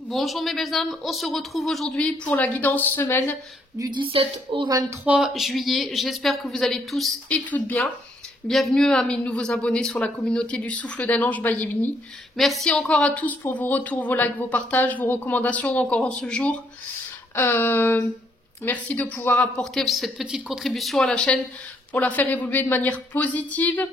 Bonjour mes belles âmes, on se retrouve aujourd'hui pour la guidance semaine du 17 au 23 juillet. J'espère que vous allez tous et toutes bien. Bienvenue à mes nouveaux abonnés sur la communauté du Souffle d'un Ange by Evelynie. Merci encore à tous pour vos retours, vos likes, vos partages, vos recommandations encore en ce jour. Merci de pouvoir apporter cette petite contribution à la chaîne pour la faire évoluer de manière positive.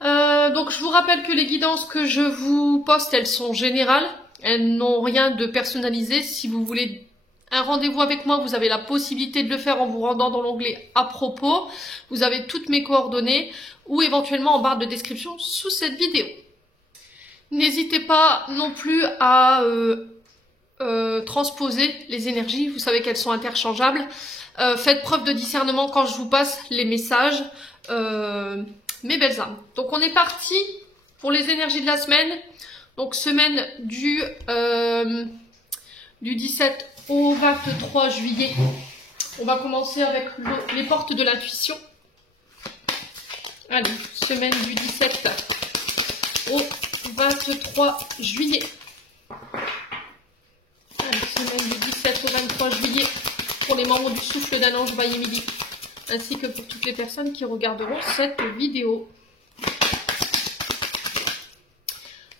Donc je vous rappelle que les guidances que je vous poste, elles sont générales. Elles n'ont rien de personnalisé. Si vous voulez un rendez-vous avec moi, vous avez la possibilité de le faire en vous rendant dans l'onglet à propos. Vous avez toutes mes coordonnées ou éventuellement en barre de description sous cette vidéo. N'hésitez pas non plus à transposer les énergies. Vous savez qu'elles sont interchangeables. Faites preuve de discernement quand je vous passe les messages. Mes belles âmes. Donc on est parti pour les énergies de la semaine. Donc semaine du 17 au 23 juillet. On va commencer avec les portes de l'intuition. Allez, semaine du 17 au 23 juillet. Allez, semaine du 17 au 23 juillet pour les membres du Souffle d'un Ange by Evelynie, ainsi que pour toutes les personnes qui regarderont cette vidéo.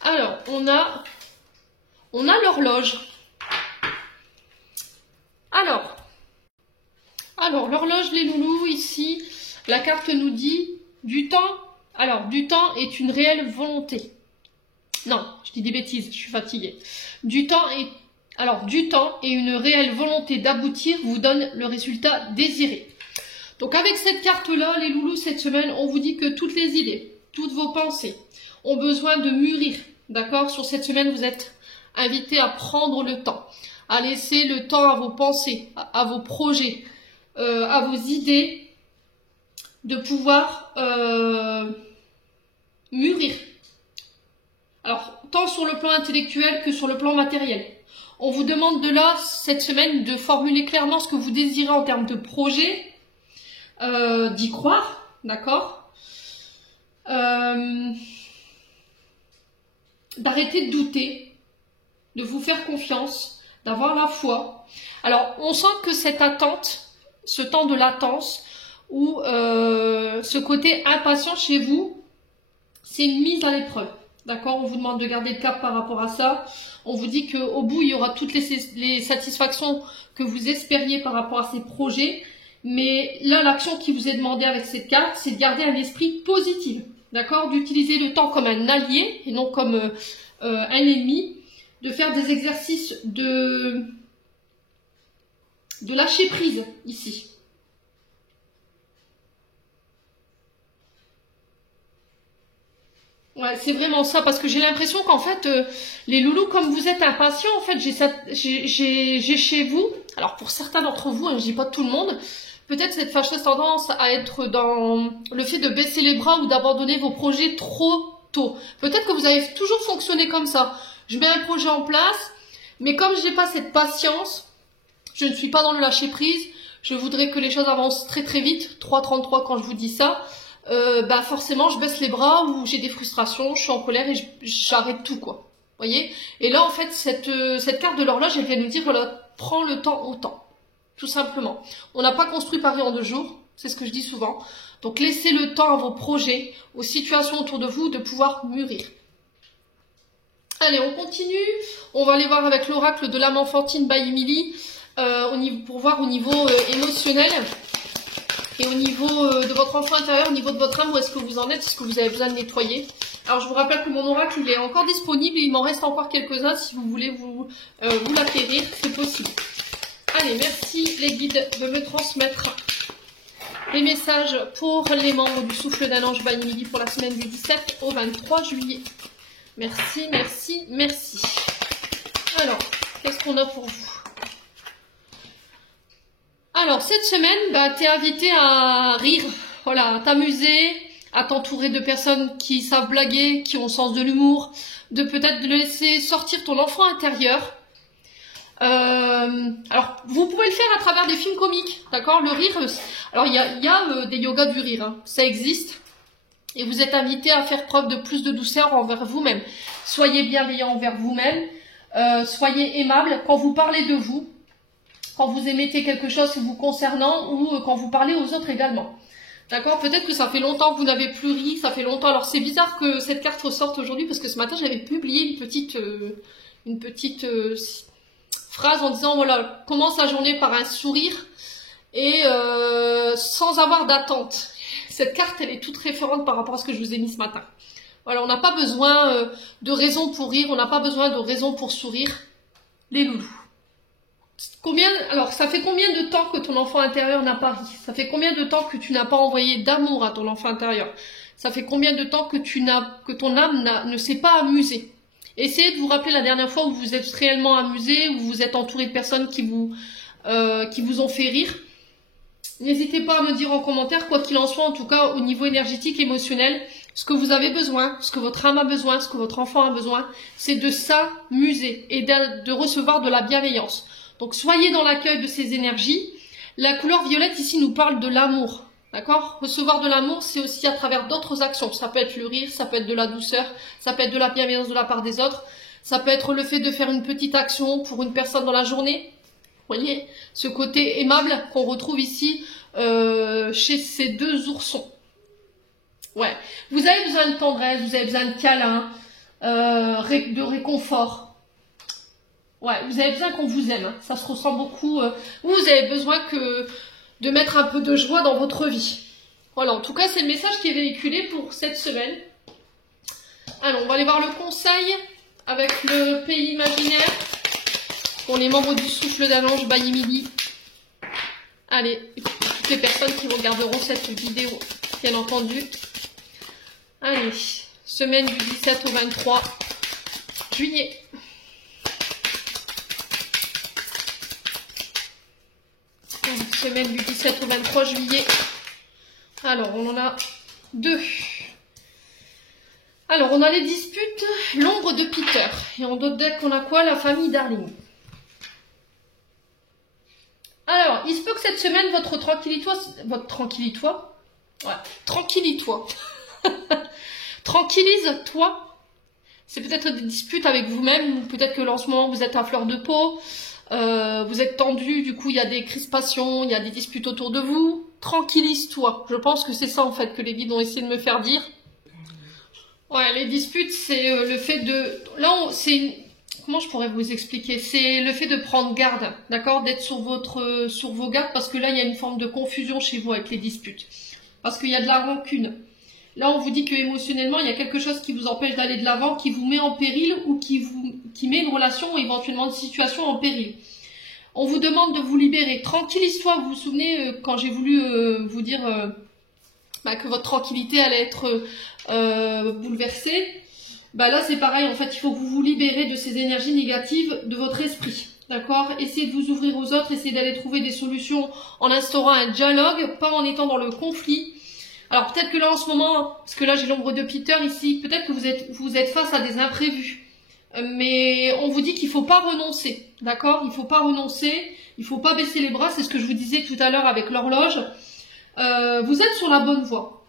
Alors, on a l'horloge. Alors l'horloge, les loulous, ici, la carte nous dit du temps. Alors, du temps est une réelle volonté. Non, je dis des bêtises, je suis fatiguée. Du temps et une réelle volonté d'aboutir vous donne le résultat désiré. Donc avec cette carte-là, les loulous, cette semaine, on vous dit que toutes les idées, toutes vos pensées ont besoin de mûrir. D'accord? Sur cette semaine, vous êtes invités à prendre le temps, à laisser le temps à vos pensées, à vos projets, à vos idées, de pouvoir mûrir. Alors, tant sur le plan intellectuel que sur le plan matériel. On vous demande de là, cette semaine, de formuler clairement ce que vous désirez en termes de projet, d'y croire, d'accord? D'arrêter de douter, de vous faire confiance, d'avoir la foi. Alors, on sent que cette attente, ce temps de latence, ou ce côté impatient chez vous, c'est une mise à l'épreuve. D'accord? On vous demande de garder le cap par rapport à ça. On vous dit qu'au bout, il y aura toutes les satisfactions que vous espériez par rapport à ces projets. Mais là, l'action qui vous est demandée avec cette carte, c'est de garder un esprit positif. D'accord? D'utiliser le temps comme un allié et non comme un ennemi. De faire des exercices de lâcher prise ici. Ouais, c'est vraiment ça, parce que j'ai l'impression qu'en fait, les loulous, comme vous êtes impatients, en fait, j'ai chez vous, alors pour certains d'entre vous, hein, je dis pas tout le monde, peut-être cette fâcheuse tendance à être dans le fait de baisser les bras ou d'abandonner vos projets trop tôt. Peut-être que vous avez toujours fonctionné comme ça. Je mets un projet en place, mais comme je n'ai pas cette patience, je ne suis pas dans le lâcher prise, je voudrais que les choses avancent très très vite, 3,33 quand je vous dis ça, bah forcément je baisse les bras ou j'ai des frustrations, je suis en colère et j'arrête tout, quoi. Voyez? Et là en fait cette carte de l'horloge, elle vient nous dire voilà, prends le temps au temps. Tout simplement. On n'a pas construit Paris en 2 jours, c'est ce que je dis souvent. Donc laissez le temps à vos projets, aux situations autour de vous de pouvoir mûrir. Allez, on continue. On va aller voir avec l'oracle de l'âme enfantine by Evelynie pour voir au niveau émotionnel et au niveau de votre enfant intérieur, au niveau de votre âme, où est-ce que vous en êtes, est-ce que vous avez besoin de nettoyer. Alors je vous rappelle que mon oracle il est encore disponible, il m'en reste encore quelques-uns si vous voulez vous l'acquérir, c'est possible. Allez, merci les guides de me transmettre les messages pour les membres du Souffle d'un Ange by Evelynie pour la semaine du 17 au 23 juillet. Merci, merci, merci. Alors, qu'est-ce qu'on a pour vous? Alors, cette semaine, bah, t'es invité à rire, voilà, à t'amuser, à t'entourer de personnes qui savent blaguer, qui ont le sens de l'humour, de peut-être laisser sortir ton enfant intérieur. Alors, vous pouvez le faire à travers des films comiques, d'accord? Le rire, alors il y a des yogas du rire, hein, ça existe. Et vous êtes invité à faire preuve de plus de douceur envers vous-même. Soyez bienveillant envers vous-même. soyez aimable quand vous parlez de vous, quand vous émettez quelque chose vous concernant ou quand vous parlez aux autres également. D'accord? Peut-être que ça fait longtemps que vous n'avez plus ri, ça fait longtemps. Alors c'est bizarre que cette carte ressorte aujourd'hui parce que ce matin j'avais publié une petite phrase en disant voilà, commence la journée par un sourire et sans avoir d'attente. Cette carte elle est toute référente par rapport à ce que je vous ai mis ce matin. Voilà, on n'a pas besoin de raison pour rire, on n'a pas besoin de raison pour sourire. Les loulous. Alors, ça fait combien de temps que ton enfant intérieur n'a pas ri? Ça fait combien de temps que tu n'as pas envoyé d'amour à ton enfant intérieur? Ça fait combien de temps que ton âme ne s'est pas amusée? Essayez de vous rappeler la dernière fois où vous êtes réellement amusé, où vous êtes entouré de personnes qui vous ont fait rire. N'hésitez pas à me dire en commentaire, quoi qu'il en soit, en tout cas au niveau énergétique, émotionnel, ce que vous avez besoin, ce que votre âme a besoin, ce que votre enfant a besoin, c'est de s'amuser et de recevoir de la bienveillance. Donc soyez dans l'accueil de ces énergies. La couleur violette ici nous parle de l'amour. D'accord? Recevoir de l'amour, c'est aussi à travers d'autres actions. Ça peut être le rire, ça peut être de la douceur, ça peut être de la bienveillance de la part des autres. Ça peut être le fait de faire une petite action pour une personne dans la journée. Vous voyez, ce côté aimable qu'on retrouve ici chez ces deux oursons. Ouais, vous avez besoin de tendresse, vous avez besoin de câlin, de réconfort. Ouais, vous avez besoin qu'on vous aime, hein. Ça se ressent beaucoup. Vous avez besoin de mettre un peu de joie dans votre vie. Voilà, en tout cas, c'est le message qui est véhiculé pour cette semaine. Alors, on va aller voir le conseil avec le pays imaginaire pour les membres du souffle d'Ange by Emily. Allez, et puis pour toutes les personnes qui regarderont cette vidéo, bien entendu. Allez, semaine du 17 au 23 juillet. Semaine du 17 au 23 juillet. Alors, on en a deux. Alors, on a les disputes, l'ombre de Peter. Et en d'autres decks, on a quoi? La famille Darling. Alors, il se peut que cette semaine, votre tranquillise-toi. C'est peut-être des disputes avec vous-même, ou peut-être que en ce moment, vous êtes à fleur de peau. Vous êtes tendu, du coup il y a des crispations, il y a des disputes autour de vous. Tranquillise-toi. Je pense que c'est ça en fait que les guides ont essayé de me faire dire. Ouais, les disputes, c'est le fait de... Là, comment je pourrais vous expliquer? C'est le fait de prendre garde, d'accord? D'être sur vos gardes, parce que là, il y a une forme de confusion chez vous avec les disputes. Parce qu'il y a de la rancune. Là, on vous dit que émotionnellement, il y a quelque chose qui vous empêche d'aller de l'avant, qui vous met en péril ou qui met une relation ou éventuellement une situation en péril. On vous demande de vous libérer. Tranquillise-toi. Vous vous souvenez quand j'ai voulu vous dire que votre tranquillité allait être bouleversée. Là, c'est pareil. En fait, il faut que vous vous libérez de ces énergies négatives de votre esprit. D'accord? Essayez de vous ouvrir aux autres. Essayez d'aller trouver des solutions en instaurant un dialogue, pas en étant dans le conflit. Alors peut-être que là en ce moment, parce que là j'ai l'ombre de Peter ici, peut-être que vous êtes face à des imprévus. Mais on vous dit qu'il ne faut pas renoncer, d'accord? Il ne faut pas renoncer, il ne faut pas baisser les bras, c'est ce que je vous disais tout à l'heure avec l'horloge. Vous êtes sur la bonne voie.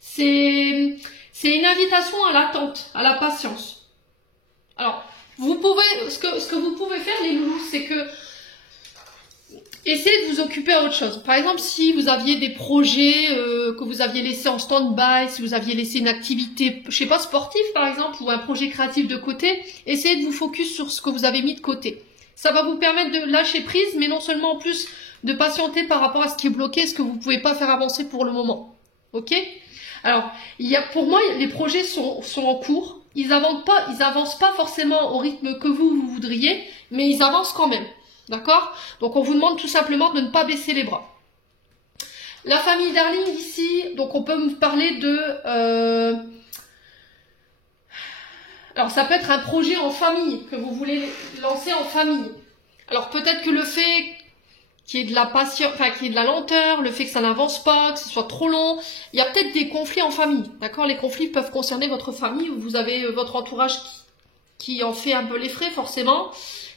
C'est une invitation à l'attente, à la patience. Alors, ce que vous pouvez faire les loulous, c'est que essayez de vous occuper à autre chose. Par exemple, si vous aviez des projets que vous aviez laissés en stand-by, si vous aviez laissé une activité, je sais pas, sportive par exemple, ou un projet créatif de côté, essayez de vous focus sur ce que vous avez mis de côté. Ça va vous permettre de lâcher prise, mais non seulement en plus de patienter par rapport à ce qui est bloqué, ce que vous ne pouvez pas faire avancer pour le moment. Ok? Alors, pour moi, les projets sont en cours. Ils avancent pas forcément au rythme que vous voudriez, mais ils avancent quand même. D'accord? Donc on vous demande tout simplement de ne pas baisser les bras. La famille Darling ici, donc on peut me parler de... Alors ça peut être un projet en famille, que vous voulez lancer en famille. Alors peut-être que le fait qu'il y ait de la patience, enfin qu'il y ait de la lenteur, le fait que ça n'avance pas, que ce soit trop long, il y a peut-être des conflits en famille. D'accord? Les conflits peuvent concerner votre famille, où vous avez votre entourage qui en fait un peu les frais forcément.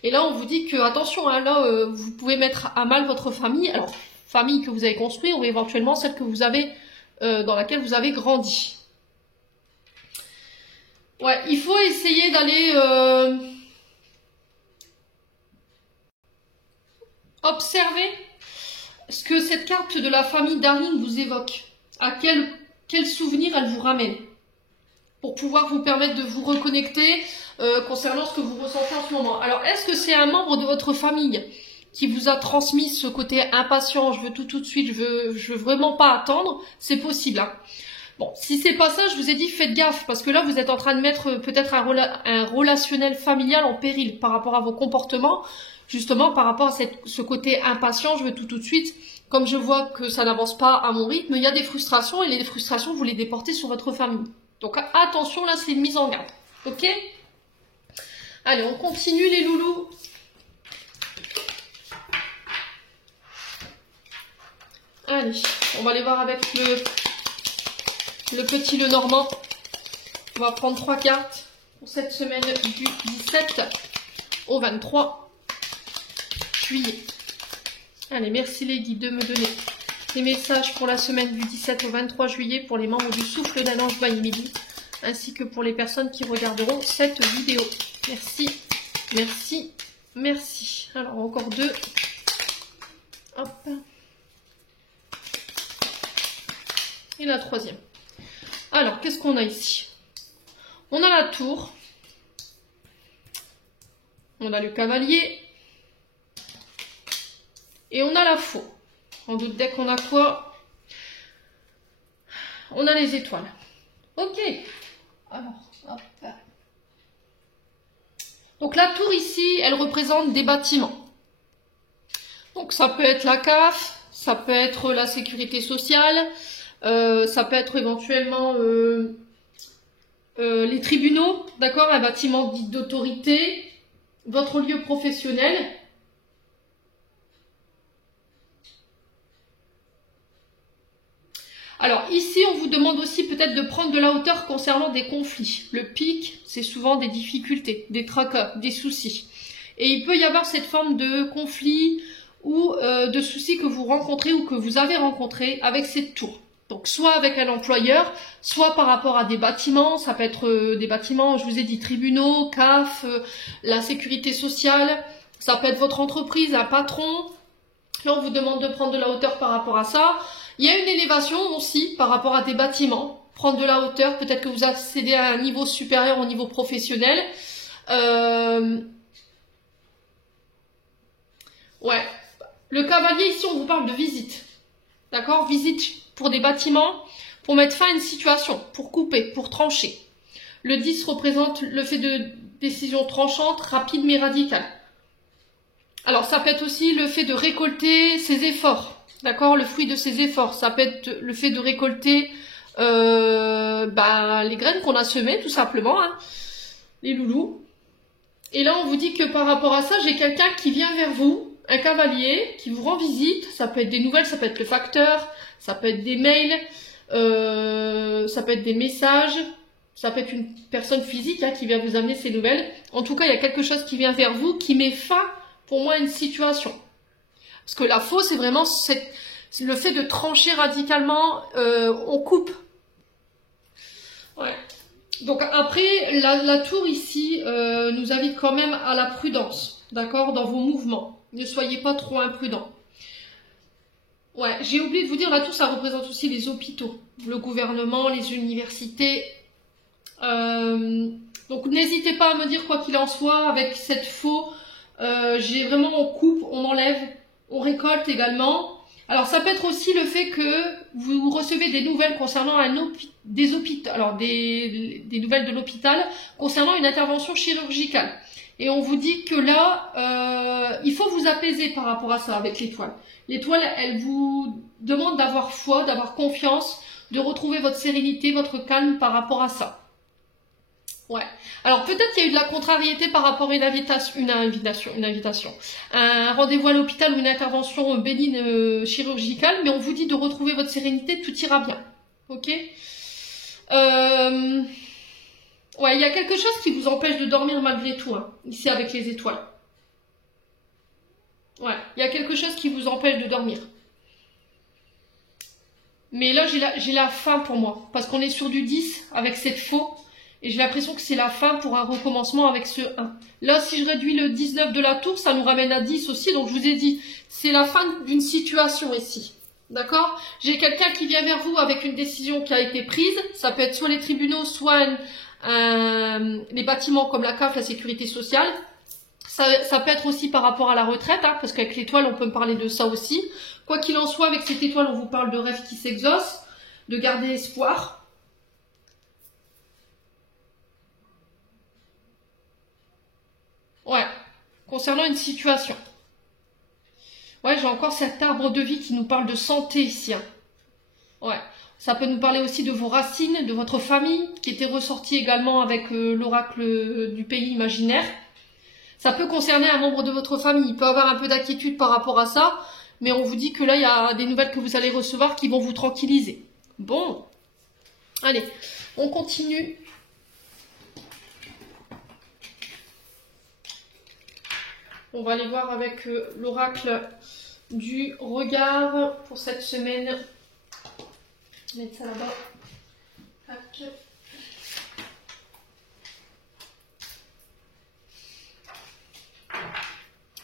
Et là, on vous dit que, attention, hein, là, vous pouvez mettre à mal votre famille. Alors, famille que vous avez construite ou éventuellement celle que vous avez, dans laquelle vous avez grandi. Ouais, il faut essayer d'aller observez ce que cette carte de la famille Darling vous évoque. À quel souvenir elle vous ramène. Pour pouvoir vous permettre de vous reconnecter concernant ce que vous ressentez en ce moment. Alors, est-ce que c'est un membre de votre famille qui vous a transmis ce côté impatient, je veux tout de suite, je veux vraiment pas attendre? C'est possible, hein. Bon, si c'est pas ça, je vous ai dit, faites gaffe, parce que là, vous êtes en train de mettre peut-être un relationnel familial en péril par rapport à vos comportements, justement par rapport à ce côté impatient, je veux tout de suite. Comme je vois que ça n'avance pas à mon rythme, il y a des frustrations, et les frustrations, vous les déportez sur votre famille. Donc attention, là, c'est une mise en garde. Ok? Allez, on continue les loulous. Allez, on va aller voir avec le petit Lenormand. On va prendre 3 cartes pour cette semaine du 17 au 23 juillet. Allez, merci les guides de me donner les messages pour la semaine du 17 au 23 juillet pour les membres du Souffle d'un Ange by Midi, ainsi que pour les personnes qui regarderont cette vidéo. Merci, merci, merci. Alors, encore 2. Hop. Et la 3e. Alors, qu'est-ce qu'on a ici? On a la tour. On a le cavalier. Et on a la faux. En doute deck, on a quoi? On a les étoiles. Ok. Alors, hop. Donc la tour ici, elle représente des bâtiments. Donc ça peut être la CAF, ça peut être la sécurité sociale, ça peut être éventuellement les tribunaux, d'accord, un bâtiment dit d'autorité, votre lieu professionnel. Alors ici, on vous demande aussi peut-être de prendre de la hauteur concernant des conflits. Le pic, c'est souvent des difficultés, des tracas, des soucis. Et il peut y avoir cette forme de conflit ou de soucis que vous rencontrez ou que vous avez rencontré avec cette tour. Donc soit avec un employeur, soit par rapport à des bâtiments. Ça peut être des bâtiments, je vous ai dit, tribunaux, CAF, la sécurité sociale. Ça peut être votre entreprise, un patron. Là, on vous demande de prendre de la hauteur par rapport à ça. Il y a une élévation aussi par rapport à des bâtiments. Prendre de la hauteur, peut-être que vous accédez à un niveau supérieur au niveau professionnel. Ouais. Le cavalier, ici, on vous parle de visite. D'accord? Visite pour des bâtiments, pour mettre fin à une situation, pour couper, pour trancher. Le 10 représente le fait de décision tranchante, rapide mais radicale. Alors, ça peut être aussi le fait de récolter ses efforts. D'accord, le fruit de ses efforts. Ça peut être le fait de récolter les graines qu'on a semées, tout simplement, hein, les loulous. Et là, on vous dit que par rapport à ça, j'ai quelqu'un qui vient vers vous, un cavalier, qui vous rend visite. Ça peut être des nouvelles, ça peut être le facteur, ça peut être des mails, ça peut être des messages, ça peut être une personne physique qui vient vous amener ces nouvelles. En tout cas, il y a quelque chose qui vient vers vous, qui met fin, pour moi, à une situation. Parce que la faux, c'est vraiment le fait de trancher radicalement, on coupe. Ouais. Donc après, la tour ici nous invite quand même à la prudence, d'accord, dans vos mouvements. Ne soyez pas trop imprudents. Ouais, j'ai oublié de vous dire, la tour, ça représente aussi les hôpitaux, le gouvernement, les universités. Donc n'hésitez pas à me dire quoi qu'il en soit avec cette faux. J'ai vraiment, on coupe, on enlève. On récolte également. Alors, ça peut être aussi le fait que vous recevez des nouvelles concernant des hôpitaux, alors des nouvelles de l'hôpital concernant une intervention chirurgicale. Et on vous dit que là, il faut vous apaiser par rapport à ça avec l'étoile. L'étoile, elle vous demande d'avoir foi, d'avoir confiance, de retrouver votre sérénité, votre calme par rapport à ça. Ouais. Alors peut-être qu'il y a eu de la contrariété par rapport à une invitation, un rendez-vous à l'hôpital ou une intervention bénigne chirurgicale, mais on vous dit de retrouver votre sérénité, tout ira bien. Ok? Ouais, il y a quelque chose qui vous empêche de dormir malgré tout, hein, ici avec les étoiles. Ouais, il y a quelque chose qui vous empêche de dormir. Mais là, j'ai la fin pour moi, parce qu'on est sur du 10 avec cette faux. Et j'ai l'impression que c'est la fin pour un recommencement avec ce 1. Là, si je réduis le 19 de la tour, ça nous ramène à 10 aussi. Donc, je vous ai dit, c'est la fin d'une situation ici. D'accord? J'ai quelqu'un qui vient vers vous avec une décision qui a été prise. Ça peut être soit les tribunaux, soit les bâtiments comme la CAF, la sécurité sociale. Ça peut être aussi par rapport à la retraite, hein, parce qu'avec l'étoile, on peut me parler de ça aussi. Quoi qu'il en soit, avec cette étoile, on vous parle de rêves qui s'exaucent, de garder espoir. Ouais, concernant une situation. Ouais, j'ai encore cet arbre de vie qui nous parle de santé ici. Hein. Ouais, ça peut nous parler aussi de vos racines, de votre famille, qui était ressortie également avec l'oracle du pays imaginaire. Ça peut concerner un membre de votre famille. Il peut avoir un peu d'inquiétude par rapport à ça, mais on vous dit que là, il y a des nouvelles que vous allez recevoir qui vont vous tranquilliser. Bon, allez, on continue. On va aller voir avec l'oracle du regard pour cette semaine. Je vais mettre ça là-bas. Tac.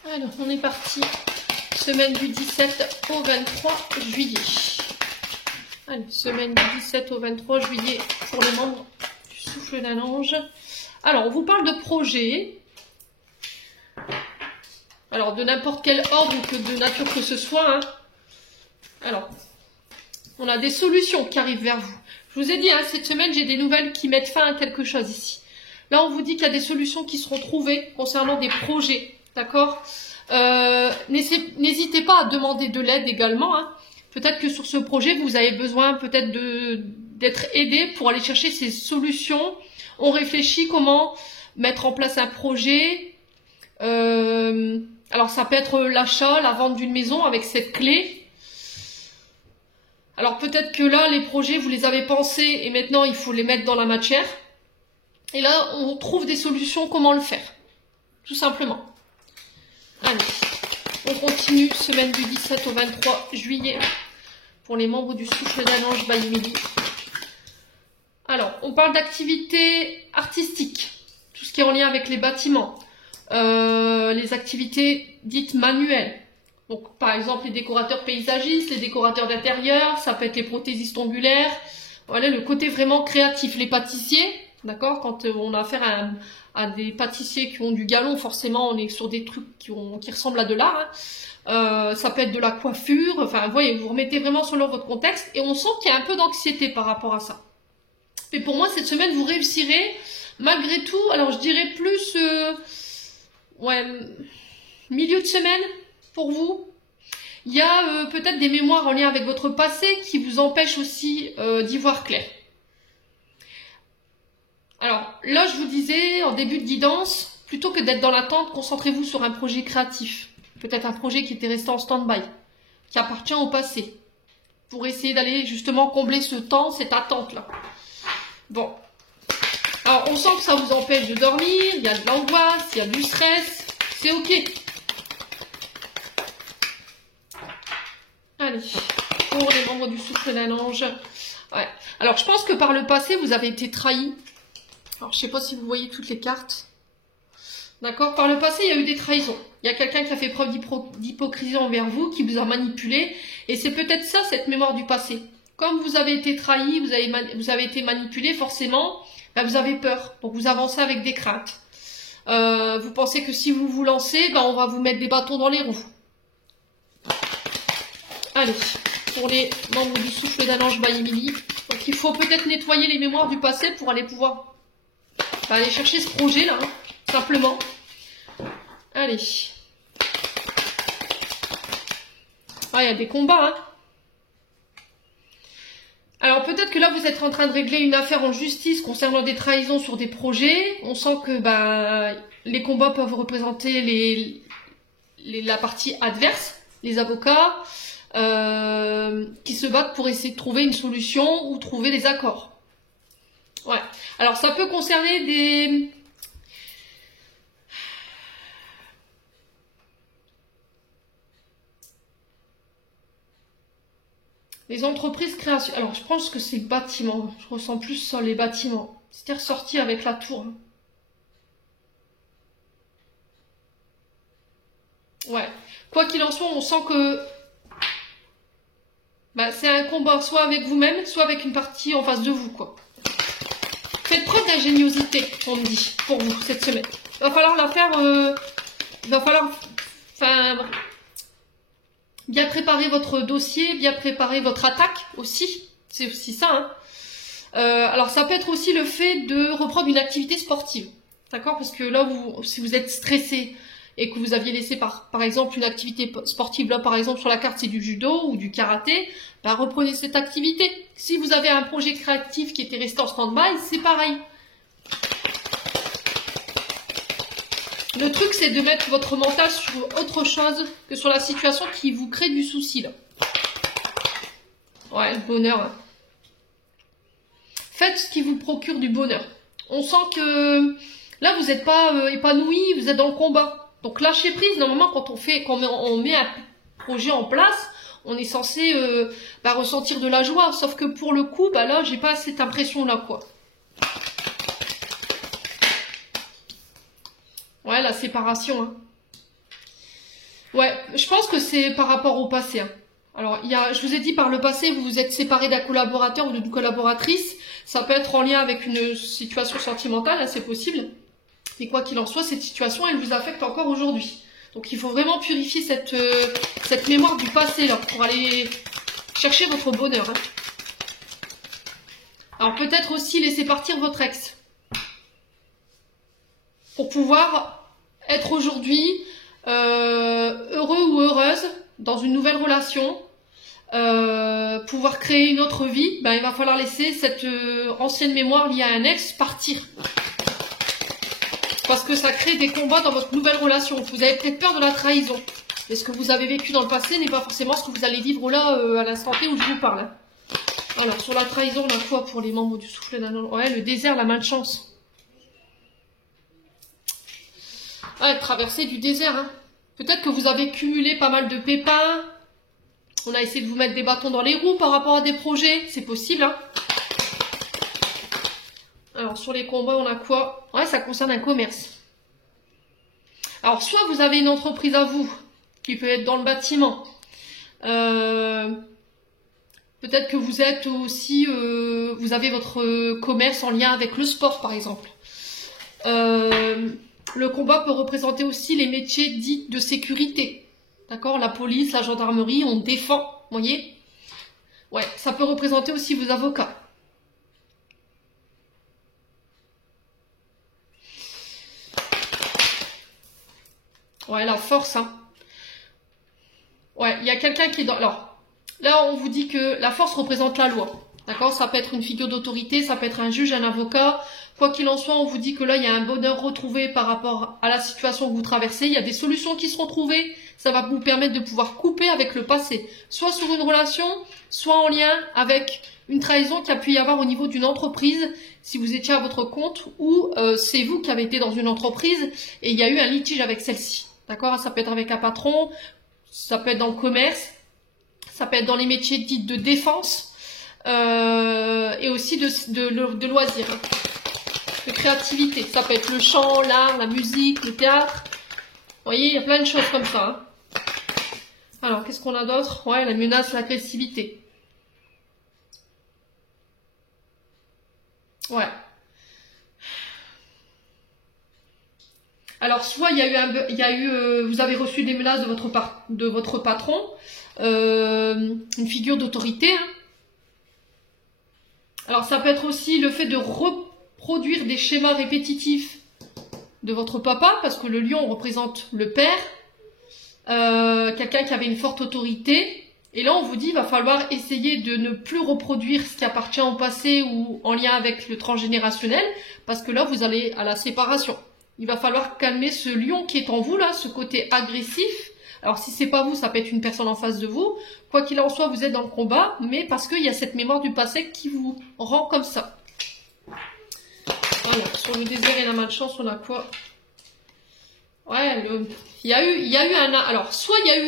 Alors, on est parti. Semaine du 17 au 23 juillet. Allez, semaine du 17 au 23 juillet pour les membres du souffle d'un ange. Alors, on vous parle de projet. Alors, de n'importe quel ordre ou que de nature que ce soit. Hein. Alors, on a des solutions qui arrivent vers vous. Je vous ai dit, hein, cette semaine, j'ai des nouvelles qui mettent fin à quelque chose ici. Là, on vous dit qu'il y a des solutions qui seront trouvées concernant des projets. D'accord? N'hésitez pas à demander de l'aide également. Hein. Peut-être que sur ce projet, vous avez besoin peut-être d'être aidé pour aller chercher ces solutions. On réfléchit comment mettre en place un projet. Alors, ça peut être l'achat, la vente d'une maison avec cette clé. Alors, peut-être que là, les projets, vous les avez pensés et maintenant, il faut les mettre dans la matière. Et là, on trouve des solutions, comment le faire. Tout simplement. Allez, on continue, semaine du 17 au 23 juillet, pour les membres du souffle d'un ange by Emily. Alors, on parle d'activités artistiques, tout ce qui est en lien avec les bâtiments, les activités dites manuelles. Donc, par exemple, les décorateurs paysagistes, les décorateurs d'intérieur, ça peut être les prothésistes ongulaires. Voilà, le côté vraiment créatif. Les pâtissiers, d'accord, quand on a affaire à des pâtissiers qui ont du galon, forcément, on est sur des trucs qui ressemblent à de l'art. Hein. Ça peut être de la coiffure. Enfin, vous voyez, vous remettez vraiment selon votre contexte. Et on sent qu'il y a un peu d'anxiété par rapport à ça. Mais pour moi, cette semaine, vous réussirez. Malgré tout, alors je dirais plus... milieu de semaine pour vous. Il y a peut-être des mémoires en lien avec votre passé qui vous empêchent aussi d'y voir clair. Alors là, je vous disais en début de guidance, plutôt que d'être dans l'attente, concentrez-vous sur un projet créatif. Peut-être un projet qui était resté en stand-by, qui appartient au passé, pour essayer d'aller justement combler ce temps, cette attente-là. Bon. Alors, on sent que ça vous empêche de dormir, il y a de l'angoisse, il y a du stress, c'est ok. Allez, pour les membres du souffle d'un ange. Ouais. Alors, je pense que par le passé, vous avez été trahi. Alors, je ne sais pas si vous voyez toutes les cartes. D'accord? Par le passé, il y a eu des trahisons. Il y a quelqu'un qui a fait preuve d'hypocrisie envers vous, qui vous a manipulé. Et c'est peut-être ça, cette mémoire du passé. Comme vous avez été trahi, vous avez été manipulé, forcément, ben vous avez peur. Donc, vous avancez avec des craintes. Vous pensez que si vous vous lancez, ben on va vous mettre des bâtons dans les roues. Allez, pour les membres du souffle d'un ange by Emily. Donc, il faut peut-être nettoyer les mémoires du passé pour aller pouvoir aller chercher ce projet-là, hein, simplement. Allez. Ah, il y a des combats, hein. Alors, peut-être que là, vous êtes en train de régler une affaire en justice concernant des trahisons sur des projets. On sent que les combats peuvent représenter la partie adverse, les avocats, qui se battent pour essayer de trouver une solution ou trouver des accords. Ouais. Alors, ça peut concerner les entreprises création. Alors, je pense que c'est bâtiments. Je ressens plus sur les bâtiments. C'était ressorti avec la tour. Ouais. Quoi qu'il en soit, on sent que bah, c'est un combat soit avec vous-même, soit avec une partie en face de vous, quoi. Faites preuve d'ingéniosité, on me dit, pour vous, cette semaine. Il va falloir la faire... il va falloir... Enfin... Bien préparer votre dossier, bien préparer votre attaque aussi. C'est aussi ça, hein. Alors, ça peut être aussi le fait de reprendre une activité sportive. D'accord? Parce que là, si vous êtes stressé et que vous aviez laissé par exemple une activité sportive, là par exemple sur la carte c'est du judo ou du karaté, bah, reprenez cette activité. Si vous avez un projet créatif qui était resté en stand-by, c'est pareil. Le truc c'est de mettre votre mental sur autre chose que sur la situation qui vous crée du souci là. Ouais, le bonheur. Hein. Faites ce qui vous procure du bonheur. On sent que là vous n'êtes pas épanoui, vous êtes dans le combat. Donc lâcher prise, normalement quand on met un projet en place, on est censé ressentir de la joie. Sauf que pour le coup, bah là, j'ai pas cette impression-là, quoi. Ouais, la séparation. Hein. Ouais, je pense que c'est par rapport au passé. Hein. Alors, je vous ai dit par le passé, vous vous êtes séparé d'un collaborateur ou d'une collaboratrice. Ça peut être en lien avec une situation sentimentale, hein, c'est possible. Et quoi qu'il en soit, cette situation, elle vous affecte encore aujourd'hui. Donc il faut vraiment purifier cette mémoire du passé là, pour aller chercher votre bonheur. Hein. Alors peut-être aussi laisser partir votre ex. Pour pouvoir être aujourd'hui heureux ou heureuse dans une nouvelle relation. Pouvoir créer une autre vie, ben, il va falloir laisser cette ancienne mémoire liée à un ex partir. Parce que ça crée des combats dans votre nouvelle relation. Vous avez peut-être peur de la trahison. Et ce que vous avez vécu dans le passé n'est pas forcément ce que vous allez vivre là, à l'instant T où je vous parle. Alors, sur la trahison, on a quoi pour les membres du souffle d'un... Ouais, le désert, la malchance. Ouais, traverser du désert. Hein. Peut-être que vous avez cumulé pas mal de pépins. On a essayé de vous mettre des bâtons dans les roues par rapport à des projets. C'est possible, hein. Alors, sur les combats, on a quoi? Ouais, ça concerne un commerce. Alors, soit vous avez une entreprise à vous, qui peut être dans le bâtiment. Peut-être que vous êtes aussi... vous avez votre commerce en lien avec le sport, par exemple. Le combat peut représenter aussi les métiers dits de sécurité. D'accord? La police, la gendarmerie, on défend. Vous voyez? Ouais, ça peut représenter aussi vos avocats. Ouais, la force, hein. Ouais, il y a quelqu'un qui est dans... Alors, là, on vous dit que la force représente la loi. D'accord? Ça peut être une figure d'autorité, ça peut être un juge, un avocat. Quoi qu'il en soit, on vous dit que là, il y a un bonheur retrouvé par rapport à la situation que vous traversez. Il y a des solutions qui seront trouvées. Ça va vous permettre de pouvoir couper avec le passé. Soit sur une relation, soit en lien avec une trahison qu'il y a pu y avoir au niveau d'une entreprise, si vous étiez à votre compte, ou c'est vous qui avez été dans une entreprise et il y a eu un litige avec celle-ci. D'accord? Ça peut être avec un patron, ça peut être dans le commerce, ça peut être dans les métiers dits de défense, et aussi de loisirs, hein, de créativité. Ça peut être le chant, l'art, la musique, le théâtre. Vous voyez, il y a plein de choses comme ça. Hein. Alors, qu'est-ce qu'on a d'autre? Ouais, la menace, l'agressivité. Ouais. Alors, soit vous avez reçu des menaces de votre patron, une figure d'autorité. Hein. Alors, ça peut être aussi le fait de reproduire des schémas répétitifs de votre papa, parce que le lion représente le père, quelqu'un qui avait une forte autorité. Et là, on vous dit, il va falloir essayer de ne plus reproduire ce qui appartient au passé ou en lien avec le transgénérationnel, parce que là, vous allez à la séparation. Il va falloir calmer ce lion qui est en vous, là, ce côté agressif. Alors, si c'est pas vous, ça peut être une personne en face de vous. Quoi qu'il en soit, vous êtes dans le combat, mais parce qu'il y a cette mémoire du passé qui vous rend comme ça. Alors, sur le désert et la malchance, on a quoi? Ouais, il y a eu alors, soit il y a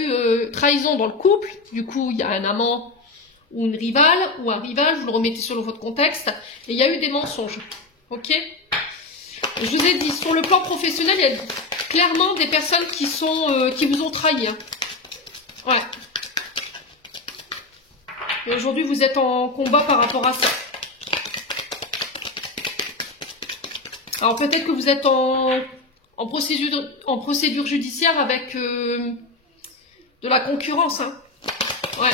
eu trahison dans le couple, du coup, il y a un amant ou une rivale, ou un rival, vous le remettez sur votre contexte, et il y a eu des mensonges. Ok? Je vous ai dit, sur le plan professionnel, il y a clairement des personnes qui vous ont trahi. Hein. Ouais. Et aujourd'hui, vous êtes en combat par rapport à ça. Alors peut-être que vous êtes en procédure judiciaire avec de la concurrence. Hein. Ouais.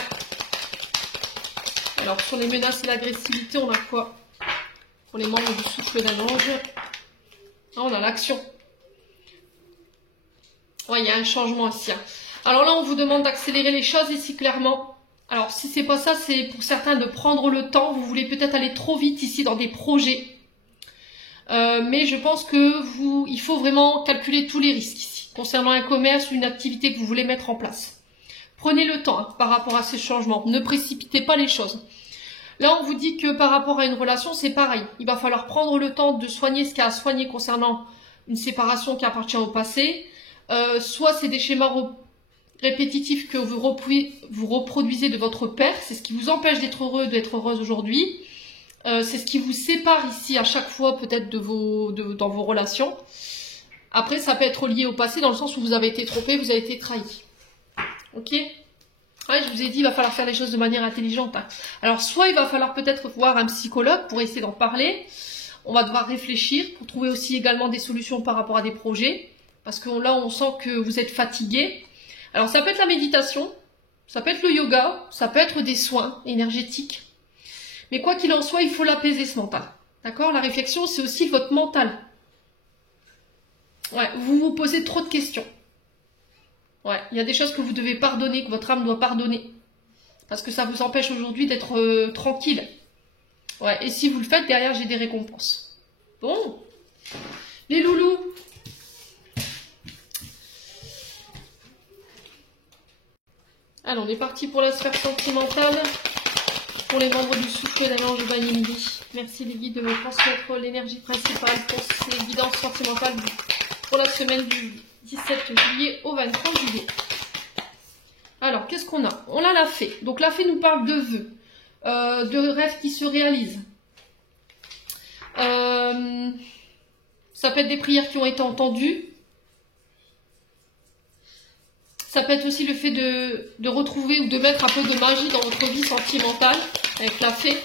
Alors sur les menaces et l'agressivité, on a quoi? Pour les membres du souffle d'un ange. Ah, on a l'action. Ouais, il y a un changement ici. Hein. Alors là, on vous demande d'accélérer les choses ici clairement. Alors si c'est pas ça, c'est pour certains de prendre le temps. Vous voulez peut-être aller trop vite ici dans des projets. Mais je pense que il faut vraiment calculer tous les risques ici, concernant un commerce ou une activité que vous voulez mettre en place. Prenez le temps hein, par rapport à ces changements, ne précipitez pas les choses. Là, on vous dit que par rapport à une relation, c'est pareil. Il va falloir prendre le temps de soigner ce qu'il y a à soigner concernant une séparation qui appartient au passé. Soit c'est des schémas répétitifs que vous reproduisez de votre père, c'est ce qui vous empêche d'être heureux, d'être heureuse aujourd'hui. C'est ce qui vous sépare ici à chaque fois peut-être dans vos relations. Après, ça peut être lié au passé dans le sens où vous avez été trompé, vous avez été trahi. Ok? Ouais, je vous ai dit, il va falloir faire les choses de manière intelligente. Hein. Alors, soit il va falloir peut-être voir un psychologue pour essayer d'en parler. On va devoir réfléchir pour trouver aussi également des solutions par rapport à des projets. Parce que là, on sent que vous êtes fatigué. Alors, ça peut être la méditation, ça peut être le yoga, ça peut être des soins énergétiques. Mais quoi qu'il en soit, il faut l'apaiser ce mental. D'accord? La réflexion, c'est aussi votre mental. Ouais, vous vous posez trop de questions. Ouais, il y a des choses que vous devez pardonner, que votre âme doit pardonner. Parce que ça vous empêche aujourd'hui d'être tranquille. Ouais, et si vous le faites, derrière, j'ai des récompenses. Bon. Les loulous. Alors, on est parti pour la sphère sentimentale. Pour les membres du souffle d'un ange Banimidi. Merci les guides de me transmettre l'énergie principale pour ces guidances sentimentales pour la semaine du 17 juillet au 23 juillet. Alors, qu'est-ce qu'on a? On a la fée. Donc, la fée nous parle de vœux, de rêves qui se réalisent. Ça peut être des prières qui ont été entendues. Ça peut être aussi le fait de retrouver ou de mettre un peu de magie dans votre vie sentimentale avec la fée.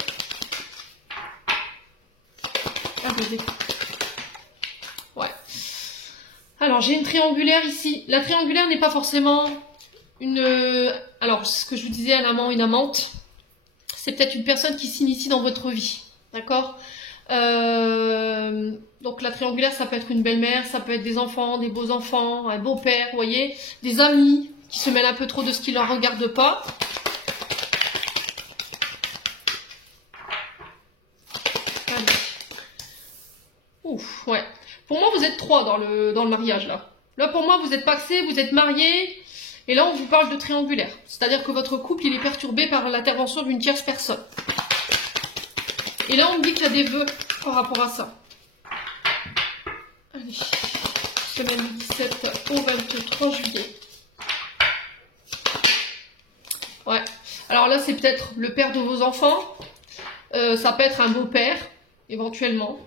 Ah, ouais. Alors, j'ai une triangulaire ici. La triangulaire n'est pas forcément alors, ce que je vous disais, un amant, une amante. C'est peut-être une personne qui s'initie dans votre vie. D'accord? Donc la triangulaire, ça peut être une belle-mère, ça peut être des enfants, des beaux-enfants, un beau-père, vous voyez, des amis qui se mêlent un peu trop de ce qui ne leur regarde pas. Allez. Ouf, ouais. Pour moi, vous êtes 3 dans le mariage, là. Là, pour moi, vous êtes paxés, vous êtes mariés, et là, on vous parle de triangulaire. C'est-à-dire que votre couple, il est perturbé par l'intervention d'une tierce personne. Et là, on me dit qu'il y a des vœux par rapport à ça. Allez, semaine du 17 au 23 juillet. Ouais, alors là, c'est peut-être le père de vos enfants. Ça peut être un beau-père, éventuellement.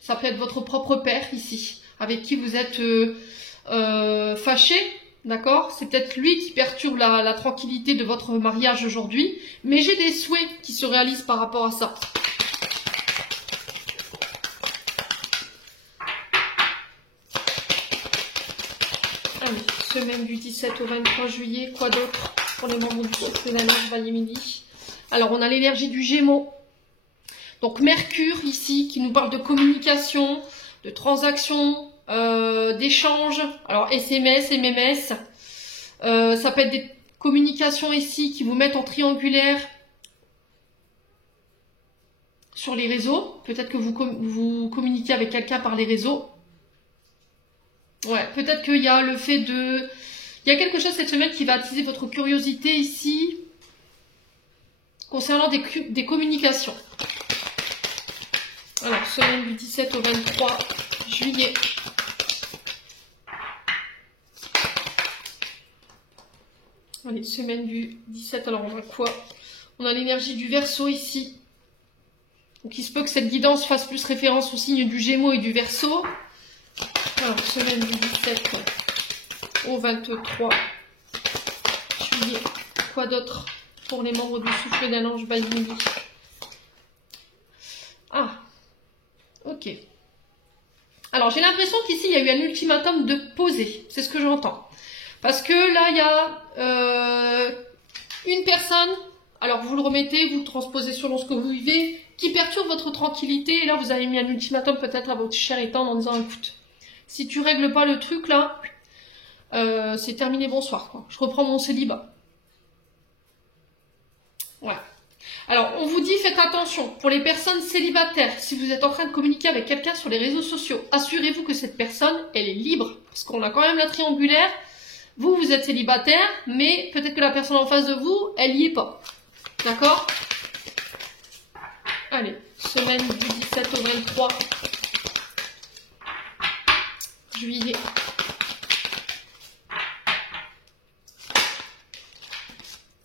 Ça peut être votre propre père, ici, avec qui vous êtes fâché, d'accord? C'est peut-être lui qui perturbe la tranquillité de votre mariage aujourd'hui. Mais j'ai des souhaits qui se réalisent par rapport à ça. Semaine du 17 au 23 juillet, quoi d'autre pour les membres du souffle d'un ange Banimidi? Alors, on a l'énergie du Gémeaux. Donc, Mercure, ici, qui nous parle de communication, de transactions, d'échanges. Alors, SMS, MMS. Ça peut être des communications ici qui vous mettent en triangulaire sur les réseaux. Peut-être que vous communiquez avec quelqu'un par les réseaux. Ouais, peut-être qu'il y a le fait de... Il y a quelque chose cette semaine qui va attiser votre curiosité ici concernant des communications. Alors, semaine du 17 au 23 juillet. Allez, semaine du 17, alors on a quoi? On a l'énergie du Verseau ici. Donc il se peut que cette guidance fasse plus référence au signe du Gémeaux et du Verseau. Alors, semaine du 17 au 23 juillet. Quoi d'autre pour les membres du souffle d'un ange Baïmini? Ah, ok. Alors, j'ai l'impression qu'ici, il y a eu un ultimatum de poser. C'est ce que j'entends. Parce que là, il y a une personne, alors vous le remettez, vous le transposez selon ce que vous vivez, qui perturbe votre tranquillité. Et là, vous avez mis un ultimatum peut-être à votre cher étendre en disant, écoute, si tu règles pas le truc là, c'est terminé, bonsoir, quoi. Je reprends mon célibat. Voilà. Alors, on vous dit, faites attention. Pour les personnes célibataires, si vous êtes en train de communiquer avec quelqu'un sur les réseaux sociaux, assurez-vous que cette personne, elle est libre. Parce qu'on a quand même la triangulaire. Vous, vous êtes célibataire, mais peut-être que la personne en face de vous, elle y est pas. D'accord? Allez, semaine du 17 au 23 juillet.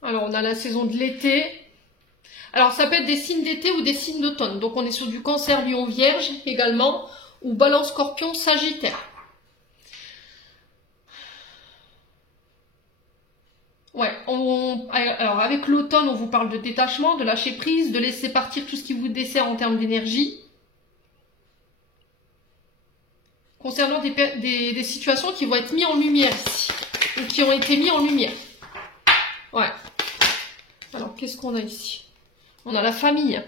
Alors, on a la saison de l'été. Alors, ça peut être des signes d'été ou des signes d'automne. Donc, on est sur du Cancer, Lion, Vierge également, ou Balance, Scorpion, Sagittaire. Ouais, alors avec l'automne, on vous parle de détachement, de lâcher prise, de laisser partir tout ce qui vous dessert en termes d'énergie. Concernant des situations qui vont être mises en lumière ici, ou qui ont été mises en lumière. Ouais. Alors, qu'est-ce qu'on a ici? On a la famille.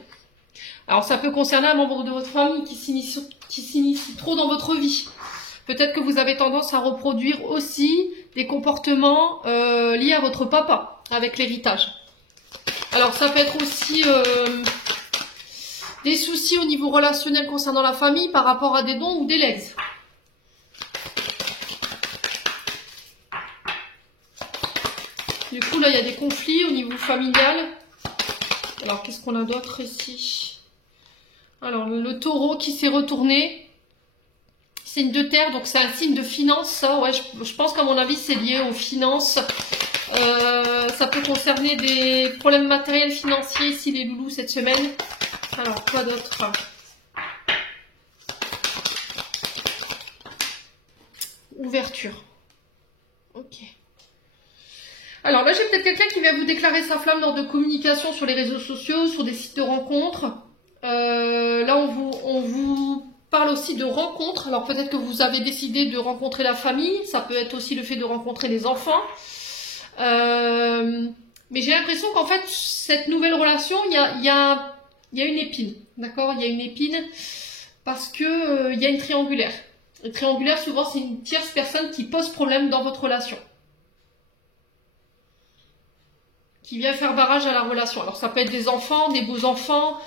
Alors, ça peut concerner un membre de votre famille qui s'initie trop dans votre vie. Peut-être que vous avez tendance à reproduire aussi des comportements liés à votre papa, avec l'héritage. Alors, ça peut être aussi des soucis au niveau relationnel concernant la famille par rapport à des dons ou des legs. Du coup, là, il y a des conflits au niveau familial. Alors, qu'est-ce qu'on a d'autre ici? Alors, le taureau qui s'est retourné. Signe de terre, donc c'est un signe de finance, ça, ouais, je pense qu'à mon avis, c'est lié aux finances. Ça peut concerner des problèmes matériels financiers, ici, les loulous, cette semaine. Alors, quoi d'autre? Ouverture. Ok. Alors là, j'ai peut-être quelqu'un qui vient vous déclarer sa flamme lors de communication sur les réseaux sociaux, sur des sites de rencontres. Là, on vous parle aussi de rencontres. Alors peut-être que vous avez décidé de rencontrer la famille. Ça peut être aussi le fait de rencontrer les enfants. Mais j'ai l'impression qu'en fait, cette nouvelle relation, il y a une épine. D'accord? Il y a une épine parce que il y a une triangulaire. Une triangulaire, souvent, c'est une tierce personne qui pose problème dans votre relation. Qui vient faire barrage à la relation. Alors ça peut être des enfants, des beaux-enfants,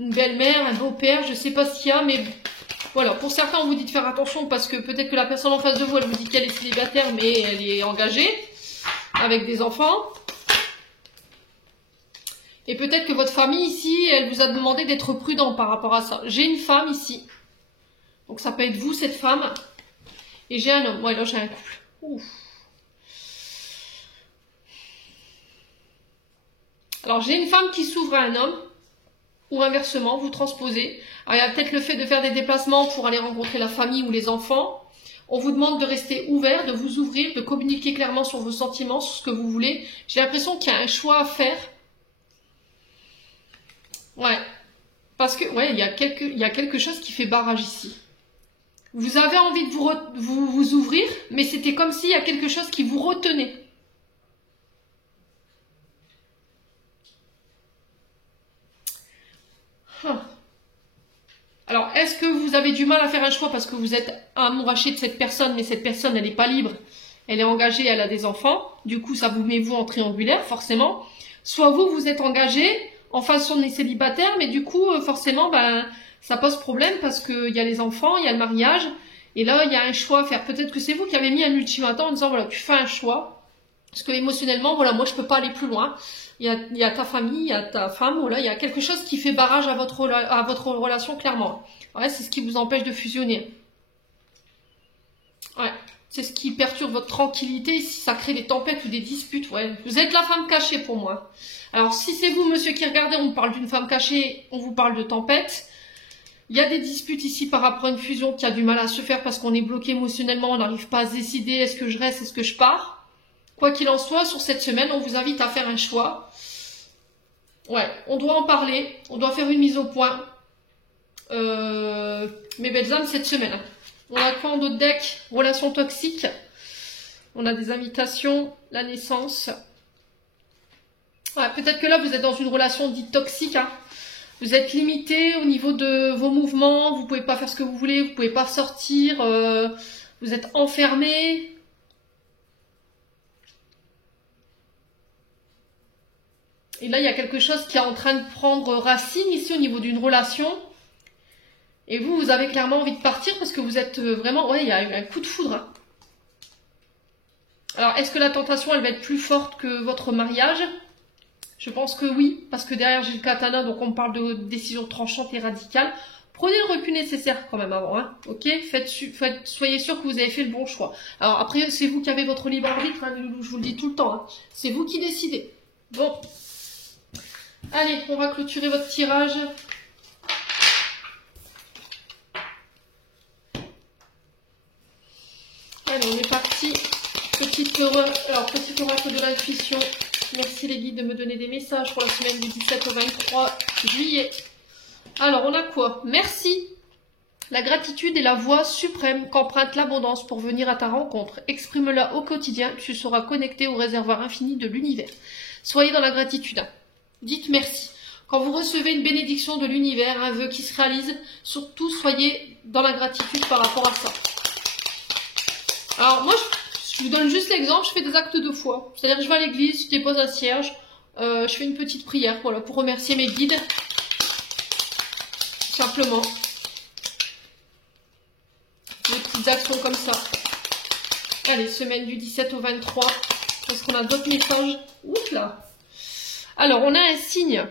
une belle-mère, un beau-père, je sais pas ce qu'il y a, mais voilà. Pour certains, on vous dit de faire attention parce que peut-être que la personne en face de vous, elle vous dit qu'elle est célibataire, mais elle est engagée avec des enfants. Et peut-être que votre famille ici, elle vous a demandé d'être prudent par rapport à ça. J'ai une femme ici. Donc ça peut être vous, cette femme. Et j'ai un homme. Ouais, là j'ai un couple. Ouf. Alors, j'ai une femme qui s'ouvre à un homme, ou inversement, vous transposez. Alors, il y a peut-être le fait de faire des déplacements pour aller rencontrer la famille ou les enfants. On vous demande de rester ouvert, de vous ouvrir, de communiquer clairement sur vos sentiments, sur ce que vous voulez. J'ai l'impression qu'il y a un choix à faire. Ouais. Parce que, ouais, il y a quelque chose qui fait barrage ici. Vous avez envie de vous ouvrir, mais c'était comme s'il y a quelque chose qui vous retenait. Alors, est-ce que vous avez du mal à faire un choix parce que vous êtes amouraché de cette personne, mais cette personne, elle n'est pas libre, elle est engagée, elle a des enfants, du coup, ça vous met vous en triangulaire, forcément. Soit vous, vous êtes engagé, en face, on est célibataire, mais du coup, forcément, ben, ça pose problème parce qu'il y a les enfants, il y a le mariage, et là, il y a un choix à faire. Peut-être que c'est vous qui avez mis un ultimatum en disant, voilà, tu fais un choix, parce que émotionnellement, voilà, moi, je peux pas aller plus loin. Il y a ta famille, il y a ta femme, voilà, il y a quelque chose qui fait barrage à votre relation, clairement. Ouais, c'est ce qui vous empêche de fusionner. Ouais. C'est ce qui perturbe votre tranquillité, si ça crée des tempêtes ou des disputes. Ouais, vous êtes la femme cachée pour moi. Alors, si c'est vous, monsieur, qui regardez, on vous parle d'une femme cachée, on vous parle de tempête. Il y a des disputes ici par rapport à une fusion qui a du mal à se faire parce qu'on est bloqué émotionnellement, on n'arrive pas à se décider, est-ce que je reste, est-ce que je pars. Quoi qu'il en soit, sur cette semaine, on vous invite à faire un choix. Ouais, on doit en parler, on doit faire une mise au point. Mes belles âmes, cette semaine. On a quoi en d'autres decks? Relations toxiques. On a des invitations, la naissance. Ouais, peut-être que là, vous êtes dans une relation dite toxique. Hein. Vous êtes limité au niveau de vos mouvements. Vous ne pouvez pas faire ce que vous voulez. Vous ne pouvez pas sortir. Vous êtes enfermé. Et là, il y a quelque chose qui est en train de prendre racine ici au niveau d'une relation. Et vous, vous avez clairement envie de partir parce que vous êtes vraiment... Ouais, il y a eu un coup de foudre. Hein. Alors, est-ce que la tentation, elle va être plus forte que votre mariage? Je pense que oui, parce que derrière, j'ai le katana, donc on me parle de décision tranchante et radicale. Prenez le recul nécessaire quand même avant, hein. Ok, soyez sûr que vous avez fait le bon choix. Alors après, c'est vous qui avez votre libre arbitre, hein, je vous le dis tout le temps. Hein. C'est vous qui décidez. Bon. Allez, on va clôturer votre tirage. Allez, on est parti. Petit oracle de l'intuition. Merci les guides de me donner des messages pour la semaine du 17 au 23 juillet. Alors, on a quoi? Merci. La gratitude est la voie suprême qu'emprunte l'abondance pour venir à ta rencontre. Exprime-la au quotidien, tu seras connecté au réservoir infini de l'univers. Soyez dans la gratitude. Dites merci. Quand vous recevez une bénédiction de l'univers, un vœu qui se réalise, surtout soyez dans la gratitude par rapport à ça. Alors moi, je vous donne juste l'exemple, je fais des actes de foi. C'est-à-dire que je vais à l'église, je dépose un cierge, je fais une petite prière voilà, pour remercier mes guides. Tout simplement. Des petites actions comme ça. Allez, semaine du 17 au 23. Est-ce qu'on a d'autres messages? Ouf là. Alors, on a un signe.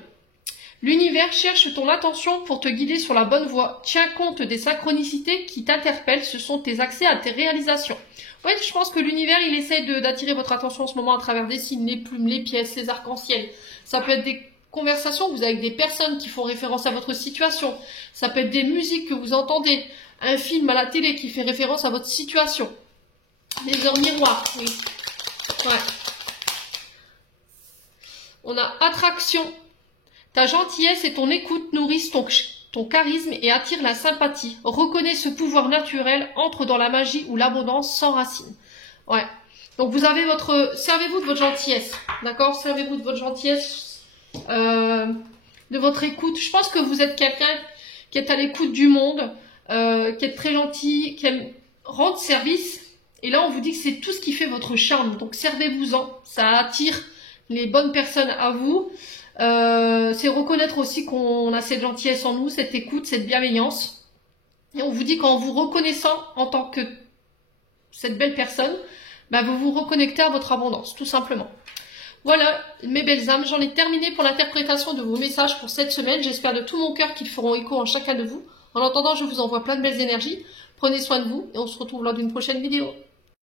L'univers cherche ton attention pour te guider sur la bonne voie. Tiens compte des synchronicités qui t'interpellent. Ce sont tes accès à tes réalisations. Oui, je pense que l'univers, il essaie d'attirer votre attention en ce moment à travers des signes, les plumes, les pièces, les arcs-en-ciel. Ça peut être des conversations que vous avez avec des personnes qui font référence à votre situation. Ça peut être des musiques que vous entendez. Un film à la télé qui fait référence à votre situation. Les heures miroirs, oui. Ouais. On a attraction. Ta gentillesse et ton écoute nourrissent ton charisme et attirent la sympathie. Reconnais ce pouvoir naturel, entre dans la magie ou l'abondance sans racine. Ouais. Donc vous avez servez-vous de votre gentillesse, d'accord? Servez-vous de votre gentillesse, de votre écoute. Je pense que vous êtes quelqu'un qui est à l'écoute du monde, qui est très gentil, qui aime rendre service. Et là, on vous dit que c'est tout ce qui fait votre charme. Donc servez-vous-en. Ça attire les bonnes personnes à vous. C'est reconnaître aussi qu'on a cette gentillesse en nous, cette écoute, cette bienveillance. Et on vous dit qu'en vous reconnaissant en tant que cette belle personne, bah vous vous reconnectez à votre abondance, tout simplement. Voilà, mes belles âmes, j'en ai terminé pour l'interprétation de vos messages pour cette semaine. J'espère de tout mon cœur qu'ils feront écho en chacun de vous. En attendant, je vous envoie plein de belles énergies. Prenez soin de vous et on se retrouve lors d'une prochaine vidéo.